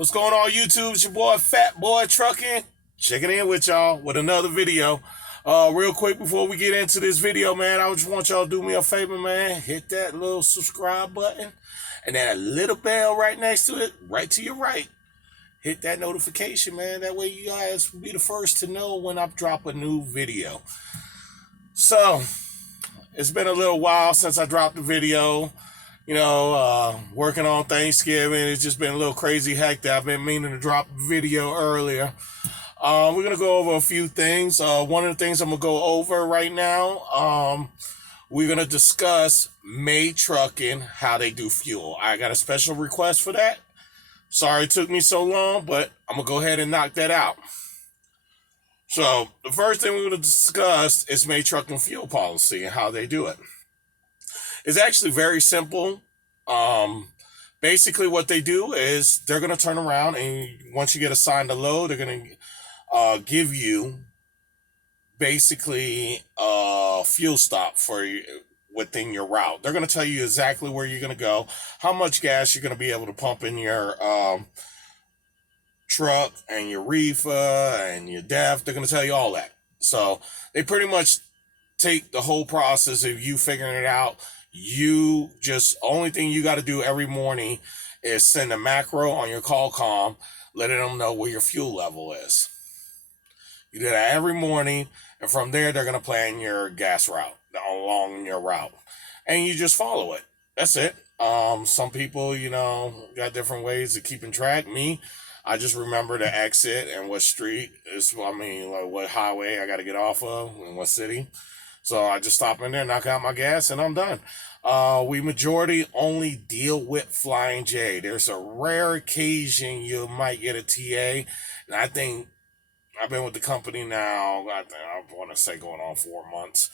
What's going on, YouTube? It's your boy Fat Boy Trucking. Checking in with y'all with another video. Real quick before we get into this video, man, I just want y'all to do me a favor, man. Hit that little subscribe button and that little bell right next to it, right to your right. Hit that notification, man. That way you guys will be the first to know when I drop a new video. So, it's been a little while since I dropped a video. Working on Thanksgiving. It's just been a little crazy hectic. I've been meaning to drop a video earlier. We're going to go over a few things. One of the things I'm going to go over right now, we're going to discuss May Trucking, how they do fuel. I got a special request for that. Sorry it took me so long, but I'm going to go ahead and knock that out. So, the first thing we're going to discuss is May Trucking fuel policy and how they do it. It's actually very simple. Basically what they do is they're going to turn around and once you get assigned a load, they're going to give you basically a fuel stop for you within your route. They're going to tell you exactly where you're going to go, how much gas you're going to be able to pump in your truck and your reefer and your DEF. They're going to tell you all that. So they pretty much take the whole process of you figuring it out. Only thing you got to do every morning is send a macro on your call comm, letting them know where your fuel level is. You do that every morning, and from there, they're going to plan your gas route along your route, and you just follow it. That's it. Some people, got different ways of keeping track. Me, I just remember the exit and what street what highway I got to get off of and what city. So I just stop in there, knock out my gas, and I'm done. We majority only deal with Flying J. There's a rare occasion you might get a TA, and I think I've been with the company now, I want to say going on 4 months.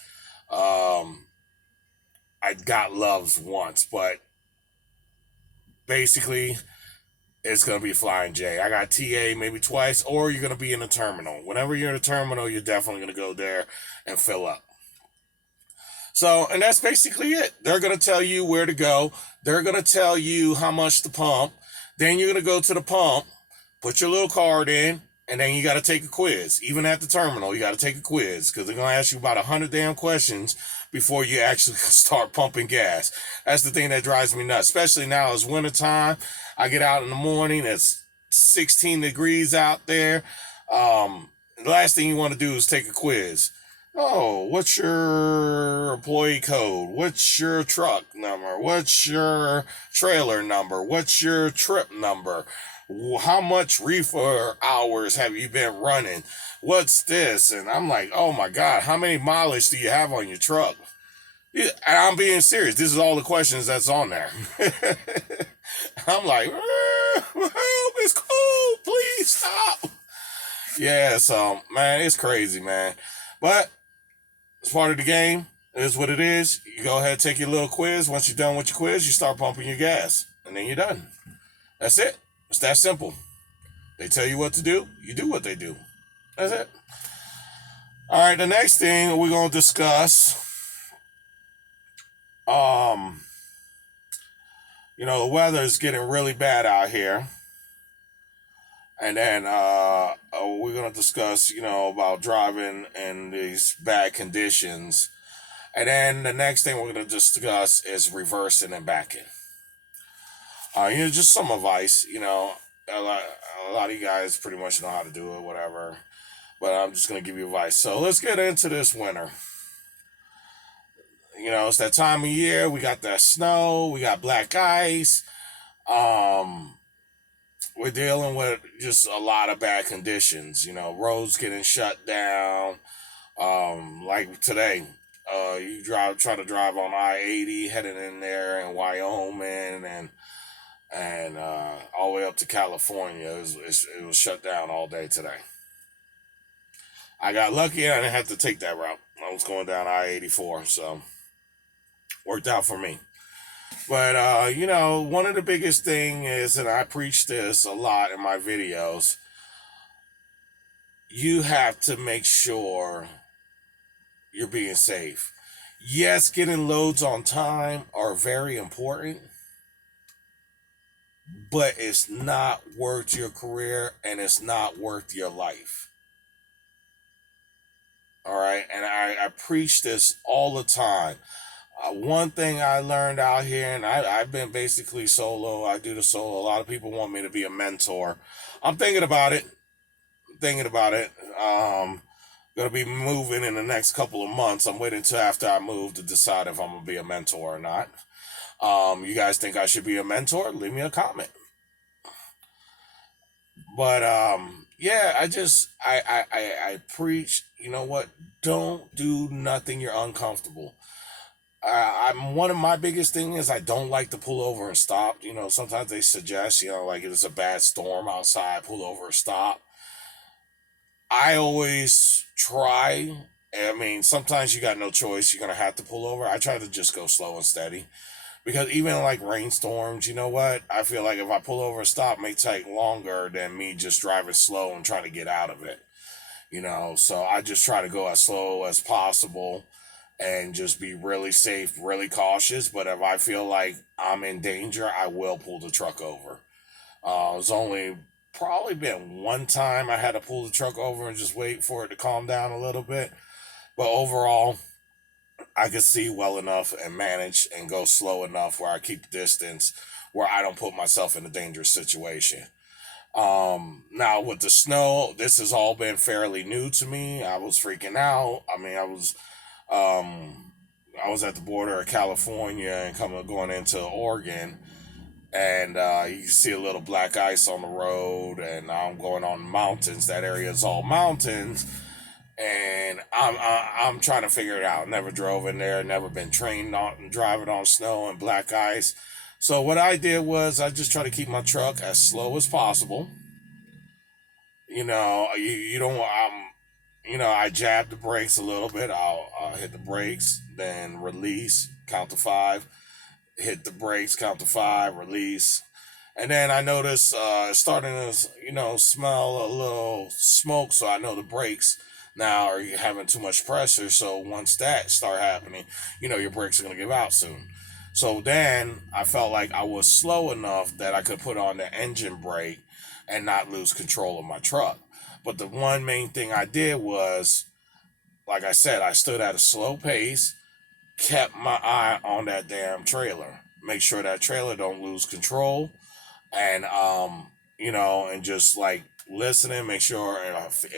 I got Loves once, but basically it's going to be Flying J. I got TA maybe twice, or you're going to be in the terminal. Whenever you're in the terminal, you're definitely going to go there and fill up. So, and that's basically it. They're going to tell you where to go. They're going to tell you how much to pump. Then you're going to go to the pump, put your little card in, and then you got to take a quiz. Even at the terminal, you got to take a quiz because they're going to ask you about 100 damn questions before you actually start pumping gas. That's the thing that drives me nuts, especially now it's wintertime. I get out in the morning, it's 16 degrees out there. The last thing you want to do is take a quiz. Oh, what's your employee code? What's your truck number? What's your trailer number? What's your trip number? How much reefer hours have you been running? What's this? And I'm like, oh my God, how many mileage do you have on your truck? And I'm being serious. This is all the questions that's on there. I'm like, it's cold. Please stop. Yeah, so, man, it's crazy, man. But it's part of the game. It is what it is. You go ahead and take your little quiz. Once you're done with your quiz, you start pumping your gas. And then you're done. That's it. It's that simple. They tell you what to do. You do what they do. That's it. All right, the next thing we're going to discuss, the weather is getting really bad out here. And then we're going to discuss, about driving in these bad conditions. And then the next thing we're going to discuss is reversing and backing. Just some advice, a lot of you guys pretty much know how to do it, whatever. But I'm just going to give you advice. So let's get into this winter. It's that time of year. We got that snow. We got black ice. We're dealing with just a lot of bad conditions, roads getting shut down. Like today, you try to drive on I-80 heading in there in Wyoming and all the way up to California. It was shut down all day today. I got lucky I didn't have to take that route. I was going down I-84, so worked out for me. But, one of the biggest thing is, and I preach this a lot in my videos, you have to make sure you're being safe. Yes, getting loads on time are very important, but it's not worth your career and it's not worth your life. All right. And I preach this all the time. One thing I learned out here, and I've been basically solo. I do the solo. A lot of people want me to be a mentor. I'm thinking about it. Thinking about it. Gonna be moving in the next couple of months. I'm waiting till after I move to decide if I'm gonna be a mentor or not. You guys think I should be a mentor? Leave me a comment. But yeah, I preach. You know what? Don't do nothing you're uncomfortable. I'm one of my biggest things is I don't like to pull over and stop. You know, sometimes they suggest, like it's a bad storm outside, pull over and stop. I always try. I mean, sometimes you got no choice. You're gonna have to pull over. I try to just go slow and steady because even like rainstorms, you know what? I feel like if I pull over and stop, it may take longer than me just driving slow and trying to get out of it. So I just try to go as slow as possible and just be really safe, really cautious. But if I feel like I'm in danger, I will pull the truck over. It's only probably been one time I had to pull the truck over and just wait for it to calm down a little bit. But overall, I can see well enough and manage and go slow enough where I keep distance, where I don't put myself in a dangerous situation. Now with the snow, this has all been fairly new to me. I was freaking out. I mean, um, I was at the border of California and going into Oregon, and you can see a little black ice on the road. And I'm going on mountains. That area is all mountains, and I'm trying to figure it out. Never drove in there. Never been trained on driving on snow and black ice. So what I did was I just try to keep my truck as slow as possible. You don't. I jab the brakes a little bit. I'll hit the brakes, then release, count to five, hit the brakes, count to five, release. And then I notice starting to, smell a little smoke, so I know the brakes now are having too much pressure. So once that start happening, your brakes are going to give out soon. So then I felt like I was slow enough that I could put on the engine brake and not lose control of my truck. But the one main thing I did was, like I said, I stood at a slow pace, kept my eye on that damn trailer, make sure that trailer don't lose control, and and just like listening, make sure,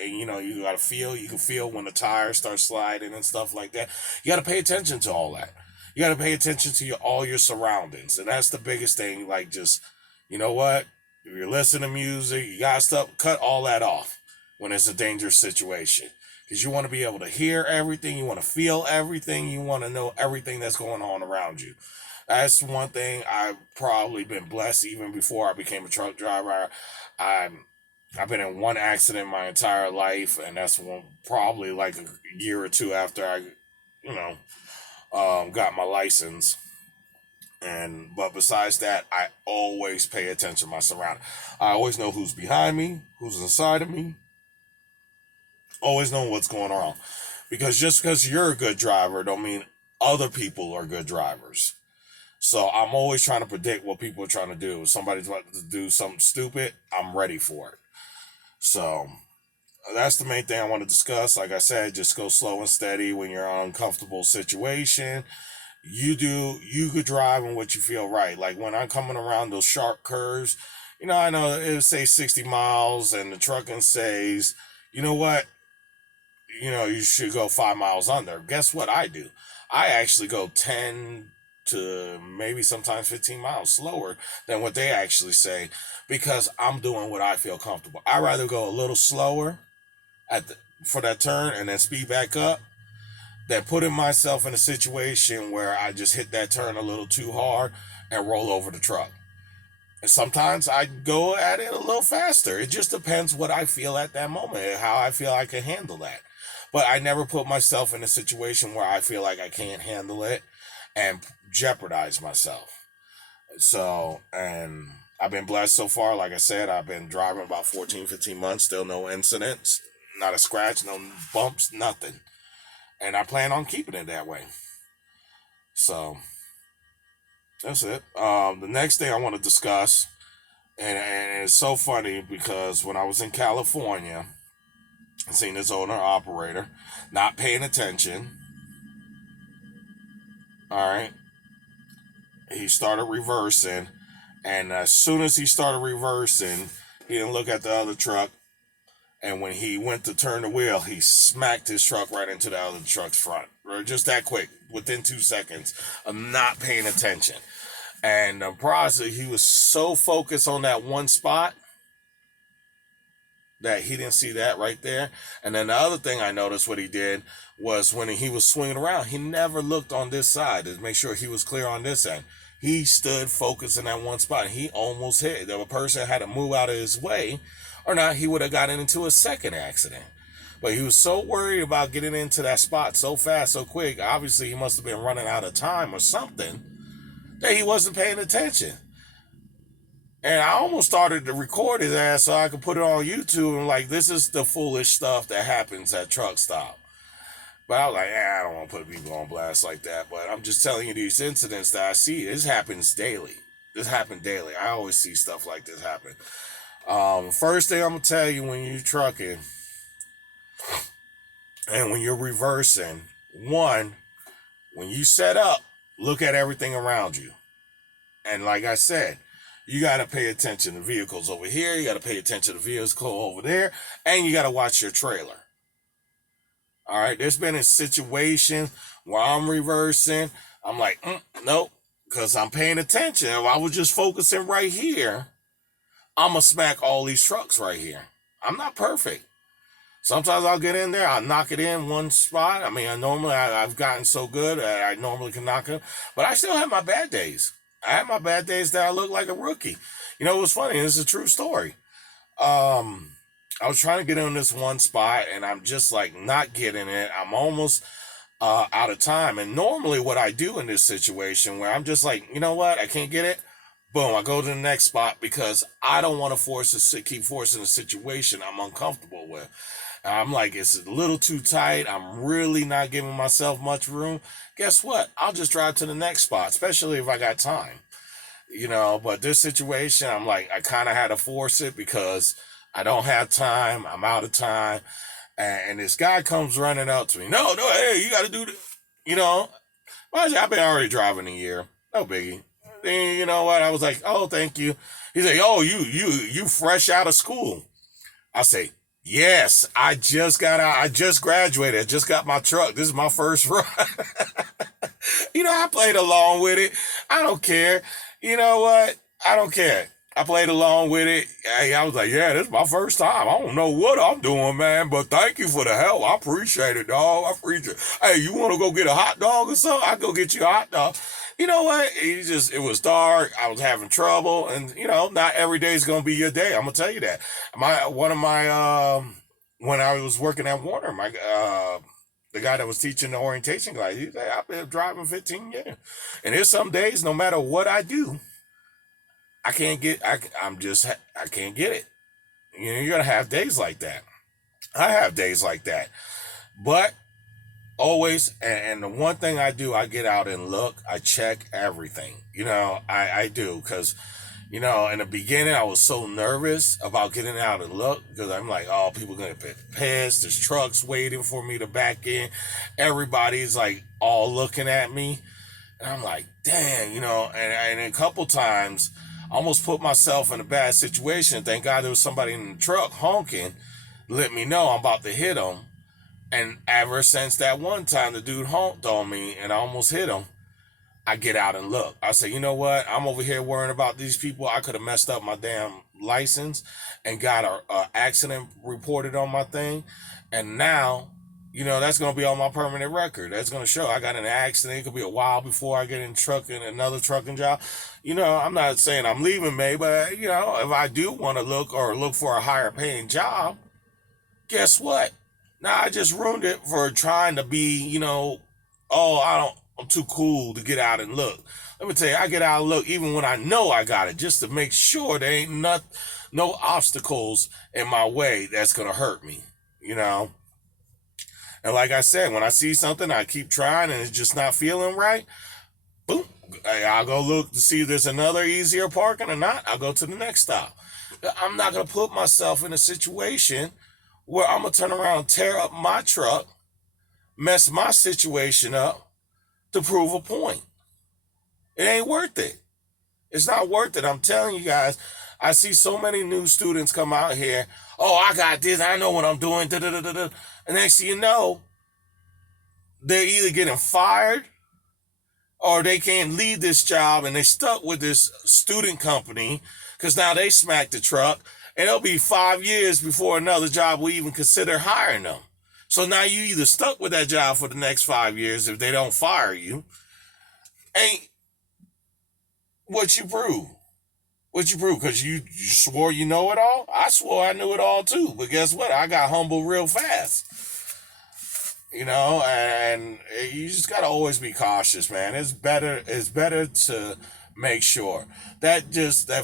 you gotta feel, you can feel when the tires start sliding and stuff like that. You gotta pay attention to all that. You gotta pay attention to all your surroundings, and that's the biggest thing. Like, just, you know what? If you're listening to music, you gotta cut all that off when it's a dangerous situation. Because you want to be able to hear everything, you want to feel everything, you want to know everything that's going on around you. That's one thing I've probably been blessed even before I became a truck driver. I'm I've been in one accident my entire life, and that's one probably like a year or two after I, you know, got my license. And but besides that, I always pay attention to my surroundings. I always know who's behind me, who's inside of me. Always know what's going on, because just because you're a good driver, don't mean other people are good drivers. So I'm always trying to predict what people are trying to do. If somebody's about to do something stupid, I'm ready for it. So that's the main thing I want to discuss. Like I said, just go slow and steady when you're in an uncomfortable situation. You could drive in what you feel right. Like when I'm coming around those sharp curves, I know it'll say 60 miles and the trucking says, you know what, you should go 5 miles under. Guess what I do? I actually go 10 to maybe sometimes 15 miles slower than what they actually say, because I'm doing what I feel comfortable. I'd rather go a little slower at the, for that turn and then speed back up than putting myself in a situation where I just hit that turn a little too hard and roll over the truck. And sometimes I go at it a little faster. It just depends what I feel at that moment and how I feel I can handle that. But I never put myself in a situation where I feel like I can't handle it and jeopardize myself. So, and I've been blessed so far. Like I said, I've been driving about 14, 15 months, still no incidents, not a scratch, no bumps, nothing. And I plan on keeping it that way. So, that's it. The next thing I want to discuss And it's so funny because when I was in California, I seen this owner operator not paying attention. All right. He started reversing. And as soon as he started reversing, he didn't look at the other truck. And when he went to turn the wheel, he smacked his truck right into the other truck's front. Just that quick, within 2 seconds of not paying attention. And the process, he was so focused on that one spot that he didn't see that right there. And then the other thing I noticed what he did was when he was swinging around, he never looked on this side to make sure he was clear on this end. He stood focused in that one spot. And he almost hit. The person had to move out of his way, or not, he would have gotten into a second accident. But he was so worried about getting into that spot so fast, so quick. Obviously, he must have been running out of time or something that he wasn't paying attention. And I almost started to record his ass so I could put it on YouTube and like, this is the foolish stuff that happens at truck stop. But I was like, I don't want to put people on blast like that. But I'm just telling you these incidents that I see. This happens daily. This happened daily. I always see stuff like this happen. First thing I'm going to tell you when you're trucking and when you're reversing, one, when you set up, look at everything around you. And like I said, you got to pay attention to vehicles over here. You got to pay attention to vehicles over there. And you got to watch your trailer. All right. There's been a situation where I'm reversing. I'm like, nope. Because I'm paying attention. If I was just focusing right here, I'm going to smack all these trucks right here. I'm not perfect. Sometimes I'll get in there. I'll knock it in one spot. I mean, I've gotten so good. I normally can knock it. But I still have my bad days. I had my bad days that I look like a rookie. You know, it was funny. This is a true story. I was trying to get in this one spot, and I'm just like not getting it. I'm almost out of time. And normally what I do in this situation where I'm just like, you know what? I can't get it. Boom, I go to the next spot because I don't want to keep forcing a situation I'm uncomfortable with. I'm like, it's a little too tight. I'm really not giving myself much room. Guess what? I'll just drive to the next spot, especially if I got time. You know, but this situation, I'm like, I kind of had to force it because I don't have time. I'm out of time. And this guy comes running up to me. No, hey, you got to do this. You know, I've been already driving a year. No biggie. And you know what? I was like, oh, thank you. He's like, oh, you fresh out of school. I say, yes, I just got out. I just graduated. I just got my truck. This is my first run. You know, I played along with it. I don't care. You know what? I don't care. I played along with it. I was like, yeah, this is my first time. I don't know what I'm doing, man, but thank you for the help. I appreciate it, dog. I appreciate it. Hey, you want to go get a hot dog or something? I'll go get you a hot dog. You know what? It was dark. I was having trouble. And, you know, not every day is going to be your day. I'm going to tell you that. When I was working at Warner, the guy that was teaching the orientation class, he said, I've been driving 15 years. And there's some days, no matter what I do, I can't get it. You know, you're going to have days like that. I have days like that. But always, and the one thing I do, I get out and look, I check everything. You know, I do, because, you know, in the beginning, I was so nervous about getting out and look, because I'm like, oh, people are going to be pissed. There's trucks waiting for me to back in. Everybody's like all looking at me. And I'm like, dang, you know, and a couple times, I almost put myself in a bad situation. Thank God there was somebody in the truck honking, let me know I'm about to hit him. And ever since that one time the dude honked on me and I almost hit him, I get out and look. I say, you know what? I'm over here worrying about these people. I could have messed up my damn license and got a accident reported on my thing. And now, you know, that's going to be on my permanent record. That's going to show I got in an accident. It could be a while before I get in another trucking job. You know, I'm not saying I'm leaving May, but, you know, if I do want to look for a higher paying job, guess what? Now I just ruined it for trying to be, you know, I'm too cool to get out and look. Let me tell you, I get out and look even when I know I got it, just to make sure there ain't no obstacles in my way that's going to hurt me, you know? And like I said, when I see something, I keep trying and it's just not feeling right. Boom, Hey, I'll go look to see if there's another easier parking or not. I'll go to the next stop. I'm not gonna put myself in a situation where I'm gonna turn around and tear up my truck, mess my situation up to prove a point. It ain't worth it. It's not worth it. I'm telling you guys, I see so many new students come out here. Oh, I got this. I know what I'm doing. Da, da, da, da, da. And next thing you know, they're either getting fired or they can't leave this job and they're stuck with this student company because now they smacked the truck and it'll be 5 years before another job will even consider hiring them. So now you either stuck with that job for the next 5 years if they don't fire you. Ain't what you prove. What you prove? Because you swore you know it all? I swore I knew it all too. But guess what? I got humble real fast. And you just got to always be cautious, man. It's better to make sure that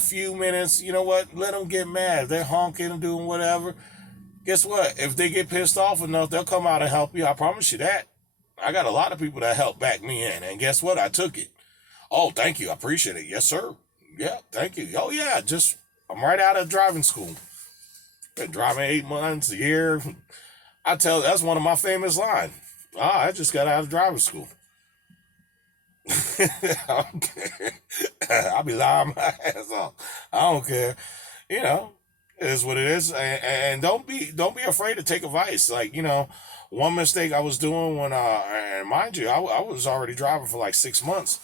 few minutes, you know what? Let them get mad. If they're honking and doing whatever. Guess what? If they get pissed off enough, they'll come out and help you. I promise you that. I got a lot of people that help back me in. And guess what? I took it. Oh, thank you. I appreciate it. Yes, sir. Yeah, thank you. Oh, yeah. I'm right out of driving school. Been driving 8 months, a year. That's one of my famous lines. I just got out of driving school. I don't care. I'll be lying my ass off. I don't care. You know, it is what it is. And don't be afraid to take advice. Like, one mistake I was doing and mind you, I was already driving for like 6 months.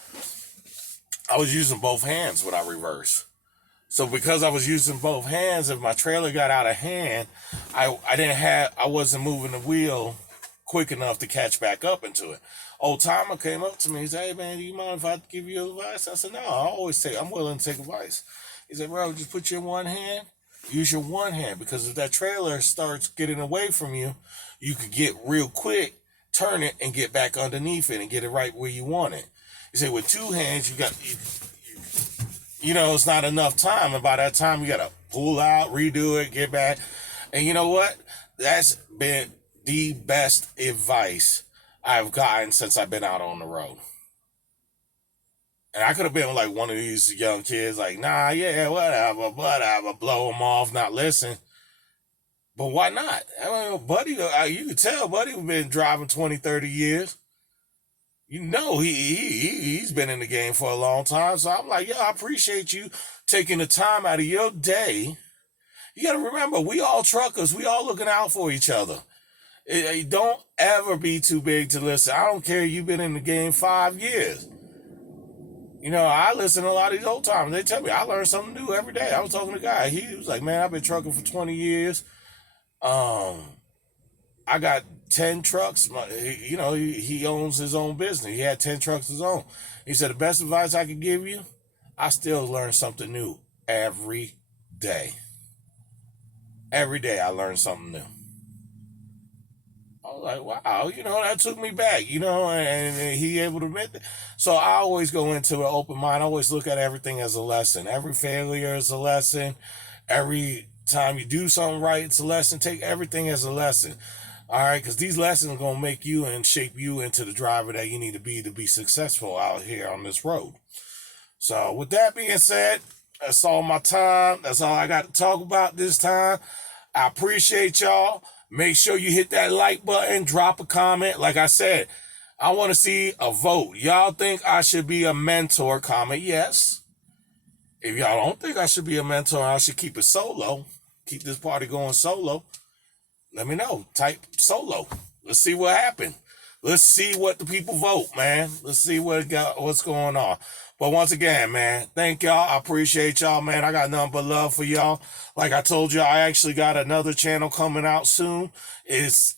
I was using both hands when I reversed. So because I was using both hands, if my trailer got out of hand, I wasn't moving the wheel quick enough to catch back up into it. Old timer came up to me. He said, "Hey man, do you mind if I give you advice?" I said, "No, I'm willing to take advice." He said, "Bro, just put your one hand, use your one hand, because if that trailer starts getting away from you, you could get real quick, turn it, and get back underneath it and get it right where you want it." He said, "With two hands, it's not enough time. And by that time, you got to pull out, redo it, get back." And you know what? That's been the best advice I've gotten since I've been out on the road. And I could have been like one of these young kids, like, nah, yeah, whatever, blow them off, not listen. But why not? I mean, Buddy, you could tell Buddy been driving 20, 30 years. He's been in the game for a long time. So I'm like, I appreciate you taking the time out of your day. You got to remember, we all truckers. We all looking out for each other. Don't ever be too big to listen. I don't care. You've been in the game 5 years. I listen to a lot of these old timers. They tell me I learn something new every day. I was talking to a guy. He was like, "Man, I've been trucking for 20 years. I got 10 trucks. He owns his own business. He had 10 trucks of his own." He said, "The best advice I could give you, I still learn something new every day. Every day I learn something new." I was like, wow, that took me back, and he able to admit that. So I always go into an open mind. I always look at everything as a lesson. Every failure is a lesson. Every time you do something right, it's a lesson. Take everything as a lesson. All right, because these lessons are going to make you and shape you into the driver that you need to be successful out here on this road. So with that being said, that's all my time. That's all I got to talk about this time. I appreciate y'all. Make sure you hit that like button, drop a comment. Like I said, I want to see a vote. Y'all think I should be a mentor? Comment yes. If y'all don't think I should be a mentor, I should keep it solo. Keep this party going solo. Let me know. Type solo. Let's see what happened. Let's see what the people vote, man. Let's see what's going on. But once again, man, thank y'all. I appreciate y'all, man. I got nothing but love for y'all. Like I told you, I actually got another channel coming out soon. It's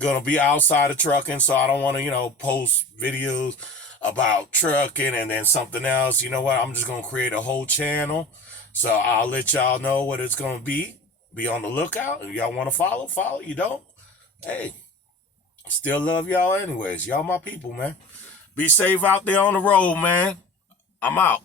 going to be outside of trucking, so I don't want to, post videos about trucking and then something else. You know what? I'm just going to create a whole channel. So I'll let y'all know what it's going to be. Be on the lookout. If y'all want to follow, follow. You don't? Hey, still love y'all anyways. Y'all my people, man. Be safe out there on the road, man. I'm out.